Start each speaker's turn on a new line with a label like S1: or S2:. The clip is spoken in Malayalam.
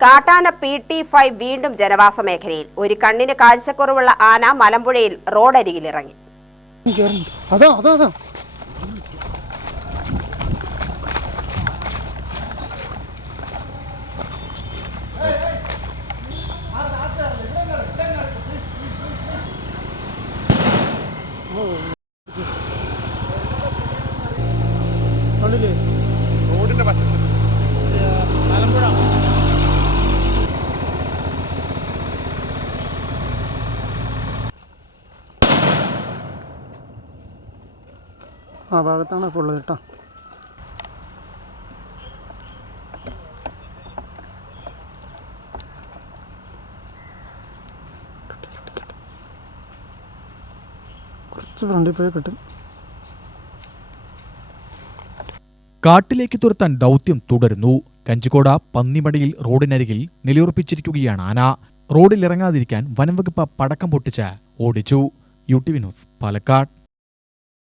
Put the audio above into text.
S1: കാട്ടാന പി ടി ഫൈവ് വീണ്ടും ജനവാസ മേഖലയിൽ. ഒരു കണ്ണിന് കാഴ്ചക്കുറവുള്ള ആന മലമ്പുഴയിൽ റോഡരികിലിറങ്ങി.
S2: ഇറങ്ങി അതാ അതാ അതാ. കണ്ടില്ലേ
S3: റോഡിന്റെ വശത്ത്
S2: ആ ഭാഗത്താണ് ഇപ്പോൾ ഉള്ളത് കേട്ടോ കുറച്ച് ഫ്രണ്ടിൽ പോയി കിട്ടും
S4: കാട്ടിലേക്ക് തുരത്താൻ ദൗത്യം തുടരുന്നു. കഞ്ചിക്കോട പന്നിമടയിൽ റോഡിനരികിൽ നിലയുറപ്പിച്ചിരിക്കുകയാണ് ആന. റോഡിൽ ഇറങ്ങാതിരിക്കാൻ വനംവകുപ്പ് പടക്കം പൊട്ടിച്ച് ഓടിച്ചു. U T V news Palakkad.